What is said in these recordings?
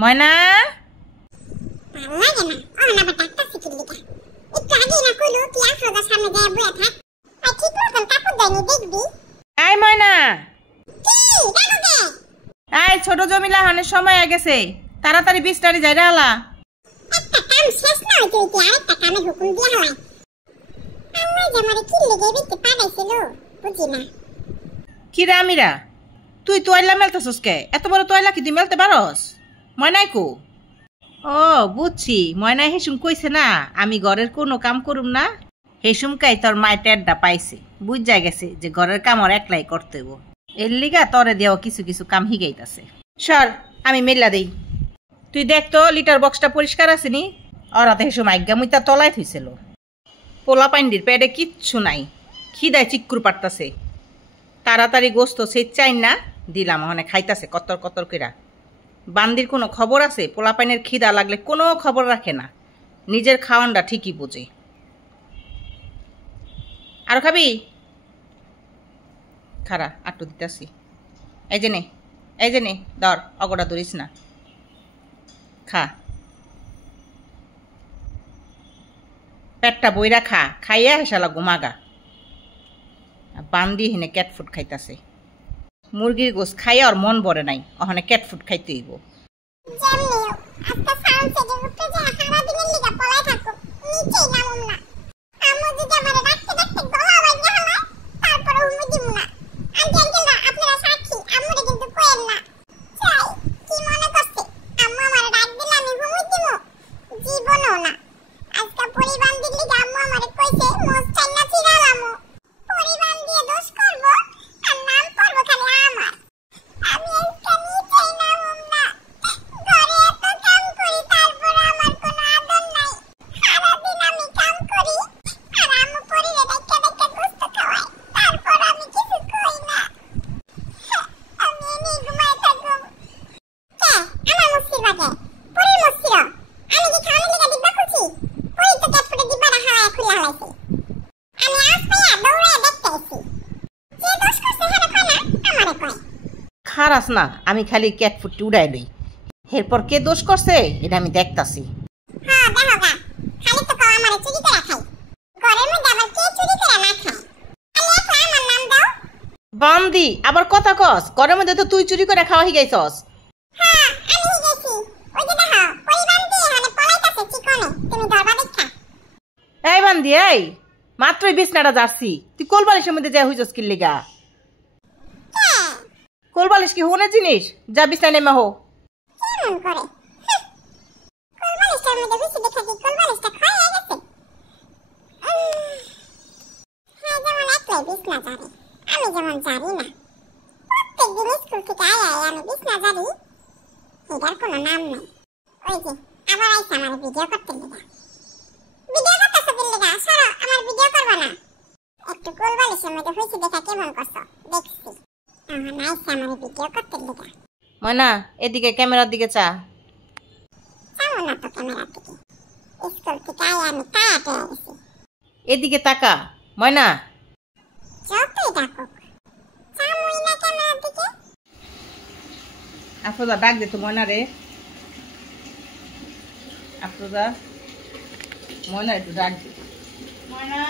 ময়না আয় ময়না আয় ছোট জমিলা হানের সময় হয়ে গেছে তাড়াতাড়ি বিস্তারি যাই রালা কি রে আমিরা তুই তোয়লা মেলতেছস কে এত বড় তোয়লা কি তুই মেলতে পারস ময়নাই কো ও বুঝছি ময়না হেসুম কইছে না আমি ঘরের কোনো কাম করুম না হেসুমকাই তোর মায়ের টেড্ডা পাইছে বুঝা গেছে যে ঘরের কাম ওর একলাই করতে হইব এর লিগা তরে দেওয়া কিছু কিছু কাম হিগাইতাছে সর আমি মেলা দেই তুই দেখ তো লিটার বক্সটা পরিষ্কার আছে নি ওরাতে হেসুম আজ্ঞা মুইতা তলায় থুইছিল পোলা পাইন্ডির পেটে কিচ্ছু নাই খিদায় চিক্কুর পারতাছে তাড়াতাড়ি গোস্ত সে চাই না দিলাম ওখানে খাইতাছে কতর কতর কইরা বান্দির কোনো খবর আছে পোলাপাইনের খিদা লাগলে কোনো খবর রাখে না নিজের খাওয়ানটা ঠিকই বোঝে আর খাবি খারা আটটু দিতাছি এই যে নে ধর অগটা ধরিস না খা পেটটা বইরা খা খাইয়া হেসালা ঘুমাগা বান্দি হেনে ক্যাটফুড খাইতাছে মুরগির গোস খাইয়া আর মন ভরে নাই ওখানে ক্যাটফুড খাইতে হইব খারাস না আমি খালি ক্যাটফুটটি উড়াই লই এরপর কে দোষ করছে এটা আমি দেখতাছি বান্দি আবার কথা কস ঘরের মধ্যে তো তুই চুরি করে খাওয়া হিগাইছস এই বান্দি এই মাত্রই বিছনাটা যাচ্ছি তুই কোলবালিশের মধ্যে যা হইছস কি লিগা কোলবালিশ কি হোনের জিনিস যা বিছনা নেমে হো আমি যেমন জানি না প্রত্যেকদিন স্কুল থেকে আমি বিছনা জানি এটার কোনো নাম নাই ওই যে আবার আইসা আমার ভিডিও করতে সরো আমার ভিডিও করবো না একটু কোলবালিশের মধ্যে হয়েছে দেখা কেমন করছো দেখছি আইসা আমার ভিডিও করতে ময়না এদিকে ক্যামেরার দিকে চা চাও না তো ক্যামেরার দিকে স্কুল থেকে আমি টায়াতে গেছি এদিকে তাকা ময়না যতই ডাকুক চামুই না ক্যামেরার দিকে আফরোজা ডাক দে তো ময়না রে আফরোজা ময়না একটু ডাক দে ময়না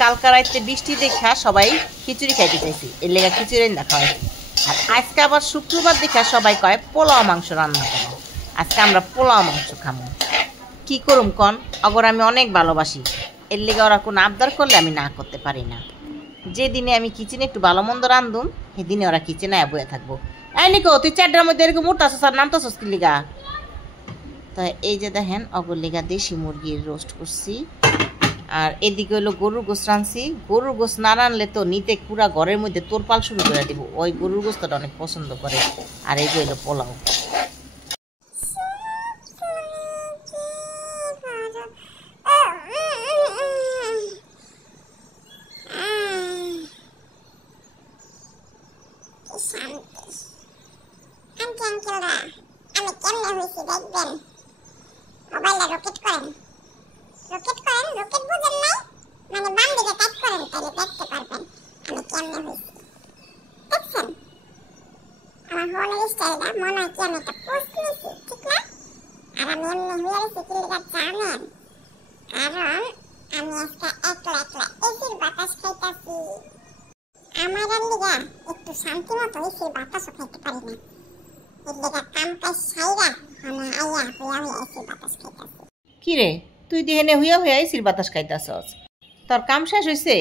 কালকা রাইতে বৃষ্টি দেখা সবাই খিচুড়ি খাইতে চাইছি এর লেগা খিচুড়ি রান্না খাওয়াই আর আজকে আবার শুক্রবার দেখা সবাই কয় পোলাও মাংস রান্না করো আজকে আমরা পোলাও মাংস খাবো কি করুম কন অগর আমি অনেক ভালোবাসি এর লেগে ওরা কোনো আবদার করলে আমি না করতে পারি না যেদিনে আমি কিচেনে একটু ভালো মন্দ রান্ধুম সেদিনে ওরা কিচেনে বয়ে থাকবো। এই নিকো তুই চারটার মধ্যে এরকম উঠতেছস আর নামতেছস কি লিগা? তো এই যে দেখেন অগর লিগা দেশি মুরগির রোস্ট করছি, আর এদিকে হলো গরুর গোস রানছি। গরুর গোস না রানলে তো নিতে পুরা ঘরের মধ্যে তোরপাল শুরু করে দিব, ওই গরুর গোস্তটা অনেক পছন্দ করে। আর এই যে হলো পোলাও। কি রে তুই দিহেনে হুইয়া হুইয়া এসির বাতাস খাইতাছস? তোর কাম শেষ হইছে?